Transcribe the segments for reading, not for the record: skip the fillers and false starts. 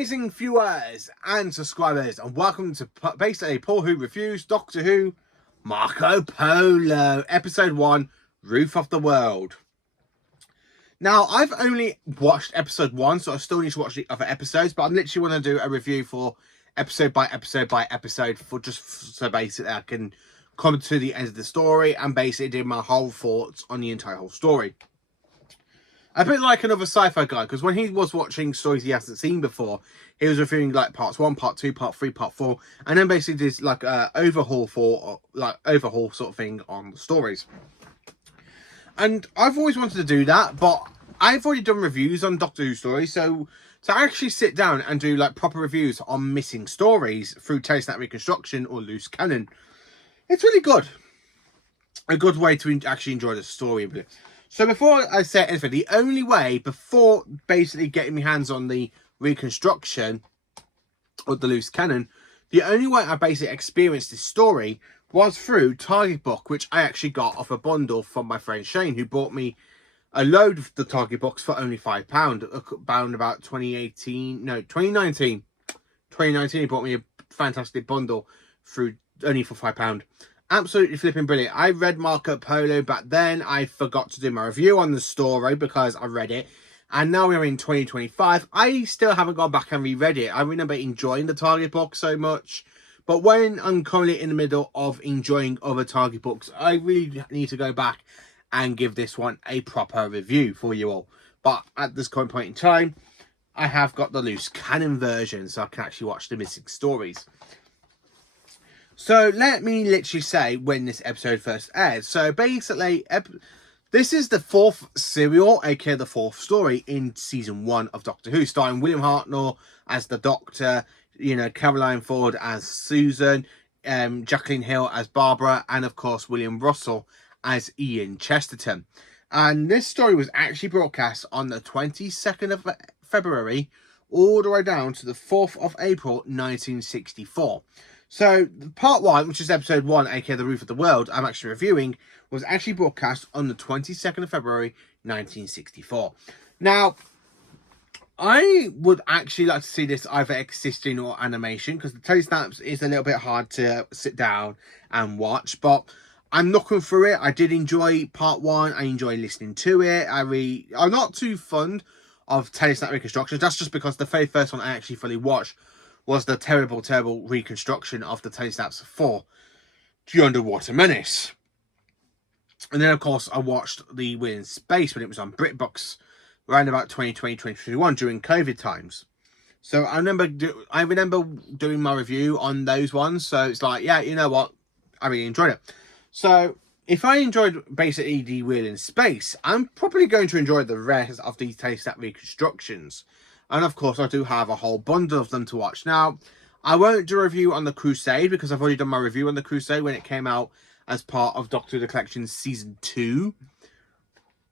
amazing viewers and subscribers, and welcome to basically PaulWho reviews Doctor Who Marco Polo episode 1, Roof of the World. Now, I've only watched episode 1, so I still need to watch the other episodes, but I literally want to do a review for episode by episode for just so basically I can come to the end of the story and basically do my whole thoughts on the entire whole story. A bit like another sci-fi guy, because when he was watching stories he hasn't seen before, he was reviewing like parts 1, part 2, part 3, part 4, and then basically did like a overhaul sort of thing on the stories. And I've always wanted to do that, but I've already done reviews on Doctor Who stories, so to actually sit down and do like proper reviews on missing stories through Telesnap Reconstruction or Loose Cannon, it's really good. A good way to actually enjoy the story. So before I say anything, the only way, before basically getting my hands on the reconstruction of the Loose Cannon, the only way I basically experienced this story was through Target Book, which I actually got off a bundle from my friend Shane, who bought me a load of the Target books for only £5, bound about 2019. 2019, he bought me a fantastic bundle through only for £5. Absolutely flipping brilliant. I read Marco Polo back then. I forgot to do my review on the story because I read it. And now we're in 2025. I still haven't gone back and reread it. I remember enjoying the Target book so much. But when I'm currently in the middle of enjoying other Target books, I really need to go back and give this one a proper review for you all. But at this current point in time, I have got the Loose Cannon version, so I can actually watch the missing stories. So let me literally say when this episode first aired. So basically, this is the 4th serial, aka the 4th story in season 1 of Doctor Who, starring William Hartnell as the Doctor, Caroline Ford as Susan, Jacqueline Hill as Barbara, and of course William Russell as Ian Chesterton. And this story was actually broadcast on the 22nd of February all the way down to the 4th of April 1964. So, part 1, which is episode 1, aka The Roof of the World, I'm actually reviewing, was actually broadcast on the 22nd of February, 1964. Now, I would actually like to see this either existing or animation, because the telesnaps is a little bit hard to sit down and watch, but I'm looking through it. I did enjoy part 1. I enjoy listening to it. I'm not too fond of telesnap reconstructions. That's just because the very first one I actually fully watched was the terrible reconstruction of the telesnaps for The Underwater Menace. And then, of course, I watched the Wheel in Space when it was on BritBox around about 2020, 2021 during COVID times. So I remember doing my review on those ones. So it's like, yeah, you know what? I really enjoyed it. So if I enjoyed basically the Wheel in Space, I'm probably going to enjoy the rest of these telesnap reconstructions. And of course, I do have a whole bundle of them to watch. Now, I won't do a review on The Crusade because I've already done my review on The Crusade when it came out as part of Doctor Who The Collection Season 2.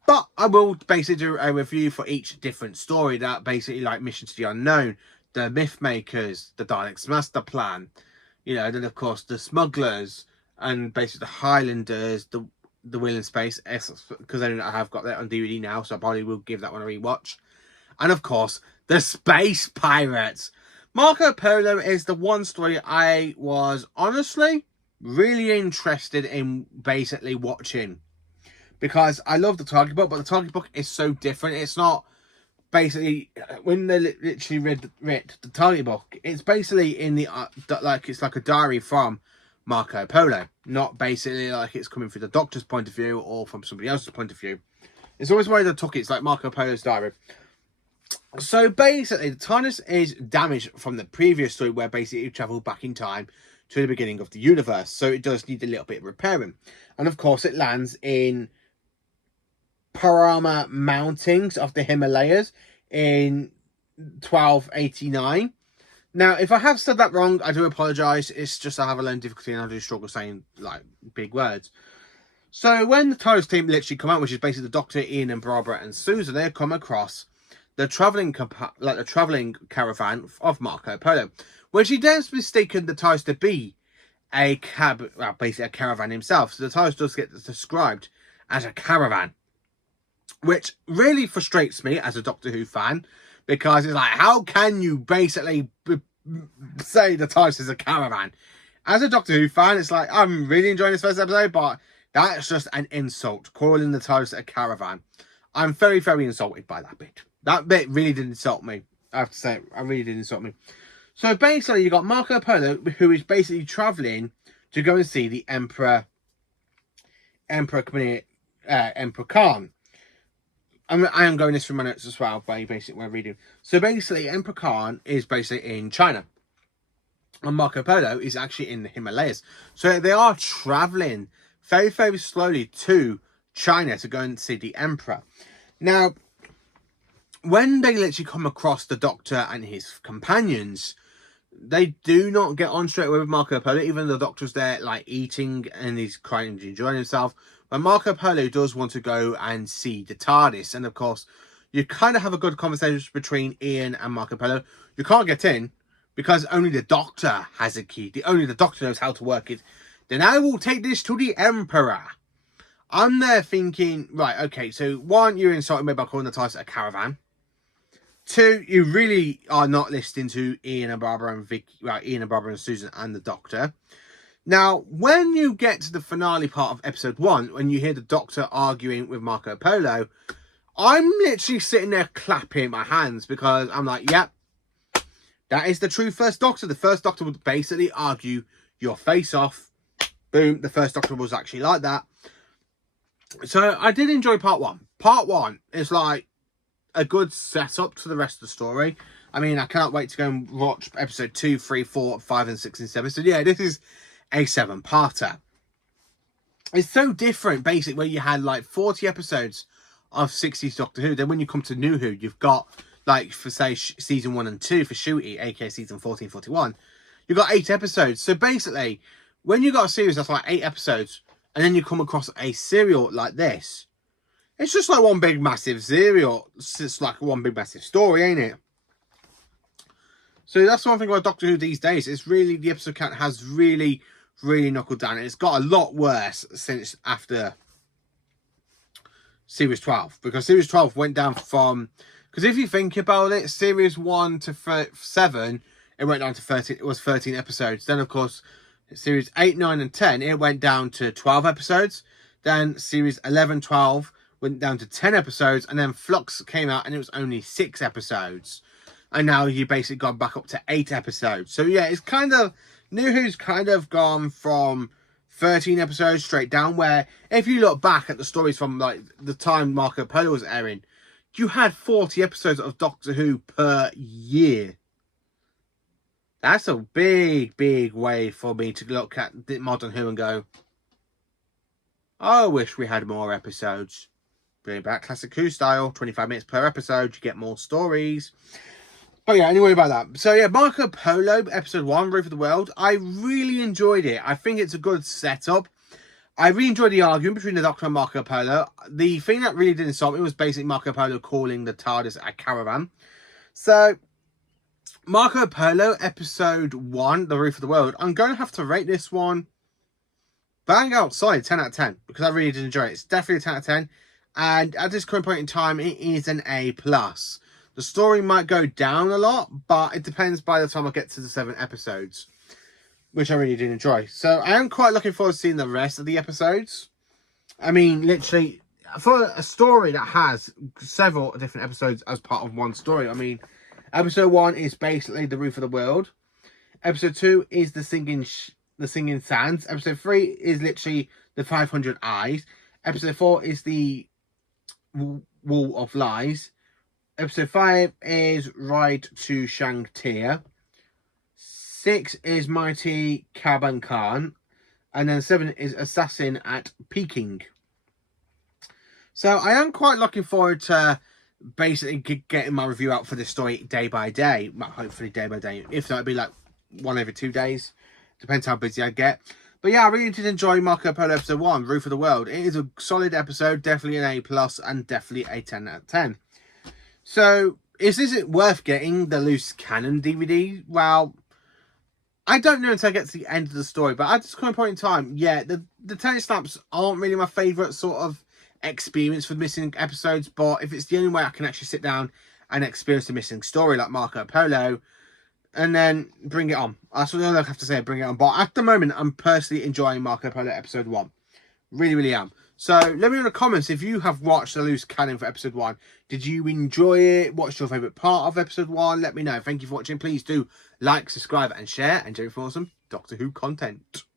But I will basically do a review for each different story, that basically like Mission to the Unknown, the Myth Makers, the Daleks Master Plan, then of course the Smugglers, and basically the Highlanders, the Wheel in Space, because I have got that on DVD now, so I probably will give that one a rewatch. And of course, the Space Pirates. Marco Polo is the one story I was honestly really interested in basically watching. Because I love the Target book, but the Target book is so different. It's not basically, when they literally read the Target book, it's basically in the, it's like a diary from Marco Polo. Not basically like it's coming through the Doctor's point of view or from somebody else's point of view. It's always the way they took it. It's like Marco Polo's diary. So basically, the TARDIS is damaged from the previous story where basically it travelled back in time to the beginning of the universe. So it does need a little bit of repairing. And of course, it lands in Parama Mountains of the Himalayas in 1289. Now, if I have said that wrong, I do apologise. It's just I have a learning difficulty and I do struggle saying like big words. So when the TARDIS team literally come out, which is basically the Doctor, Ian and Barbara and Susan, they come across the travelling caravan of Marco Polo, which he then mistaken the TARDIS to be basically a caravan himself. So the TARDIS does get described as a caravan, which really frustrates me as a Doctor Who fan, because it's like, how can you basically say the TARDIS is a caravan? As a Doctor Who fan, it's like, I'm really enjoying this first episode, but that's just an insult, calling the TARDIS a caravan. I'm very, very insulted by that bit. That bit really did insult me. I have to say, it really did insult me. So basically, you got Marco Polo, who is basically travelling to go and see the Emperor Khan. I am going this from my notes as well, by basically what I'm reading. So basically, Emperor Khan is basically in China. And Marco Polo is actually in the Himalayas. So they are travelling very, very slowly to China to go and see the Emperor. Now, when they literally come across the Doctor and his companions, they do not get on straight away with Marco Polo, even though the Doctor's there, like, eating and he's crying and enjoying himself. But Marco Polo does want to go and see the TARDIS. And, of course, you kind of have a good conversation between Ian and Marco Polo. You can't get in because only the Doctor has a key. Only the Doctor knows how to work it. Then I will take this to the Emperor. I'm there thinking, right, okay, so one, you're insulting me by calling the TARDIS a caravan. Two, you really are not listening to Ian and Barbara and Vicky, well, Ian and Barbara and Susan and the Doctor. Now, when you get to the finale part of episode 1, when you hear the Doctor arguing with Marco Polo, I'm literally sitting there clapping my hands because I'm like, yep, that is the true First Doctor. The First Doctor would basically argue your face off. Boom, the First Doctor was actually like that. So I did enjoy part 1. Part 1 is like a good setup to the rest of the story. I mean, I cannot wait to go and watch episode 2, 3, 4, 5 and 6 and 7. So yeah, this is a 7-parter. It's so different, basically, where you had like 40 episodes of 60s Doctor Who. Then when you come to New Who, you've got, like, for say season 1 and 2 for Shooty, aka season 14, 41, you've got 8 episodes. So basically, when you got a series that's like 8 episodes, and then you come across a serial like this, it's just like one big massive serial. It's like one big massive story, ain't it? So that's one thing about Doctor Who these days. It's really, the episode count has really, really knuckled down. It's got a lot worse since after Series 12. Because Series 12 went down from... Because if you think about it, Series 1 to 7, it went down to 13. It was 13 episodes. Then, of course, Series 8, 9 and 10, it went down to 12 episodes. Then Series 11, 12... went down to 10 episodes, and then Flux came out and it was only 6 episodes. And now you basically gone back up to 8 episodes. So yeah, it's kind of, New Who's kind of gone from 13 episodes straight down, where if you look back at the stories from like the time Marco Polo was airing, you had 40 episodes of Doctor Who per year. That's a big, big way for me to look at the modern Who and go, I wish we had more episodes. Bring back classic Who style, 25 minutes per episode, you get more stories. But yeah, anyway about that. So yeah, Marco Polo, episode 1, Roof of the World. I really enjoyed it. I think it's a good setup. I really enjoyed the argument between the Doctor and Marco Polo. The thing that really didn't stop me was basically Marco Polo calling the TARDIS a caravan. So, Marco Polo, episode 1, The Roof of the World. I'm going to have to rate this one bang outside 10 out of 10. Because I really did enjoy it. It's definitely a 10 out of 10. And at this current point in time, it is an A+. The story might go down a lot, but it depends by the time I get to the 7 episodes, which I really did enjoy. So I am quite looking forward to seeing the rest of the episodes. I mean, literally, for a story that has several different episodes as part of one story. I mean, episode 1 is basically The Roof of the World. Episode 2 is the Singing Sands. Episode 3 is literally the 500 Eyes. Episode 4 is the Wall of Lies. Episode 5 is Ride to Shangtia. 6 is Mighty Kaban Khan. And then 7 is Assassin at Peking. So I am quite looking forward to basically getting my review out for this story day by day. Well, hopefully day by day. If not, it'd be like 1 every 2 days. Depends how busy I get. But yeah, I really did enjoy Marco Polo episode 1, Roof of the World. It is a solid episode, definitely an A+, and definitely a 10 out of 10. So, is it worth getting the Loose Cannon DVD? Well, I don't know until I get to the end of the story, but at this current point in time, yeah, the telestamps aren't really my favourite sort of experience for missing episodes, but if it's the only way I can actually sit down and experience a missing story like Marco Polo, and then bring it on. That's what I have to say, bring it on. But at the moment, I'm personally enjoying Marco Polo episode 1. Really, really am. So let me know in the comments if you have watched the loose cannon for episode 1. Did you enjoy it? What's your favourite part of episode 1? Let me know. Thank you for watching. Please do like, subscribe and share. And Jerry for some Doctor Who content.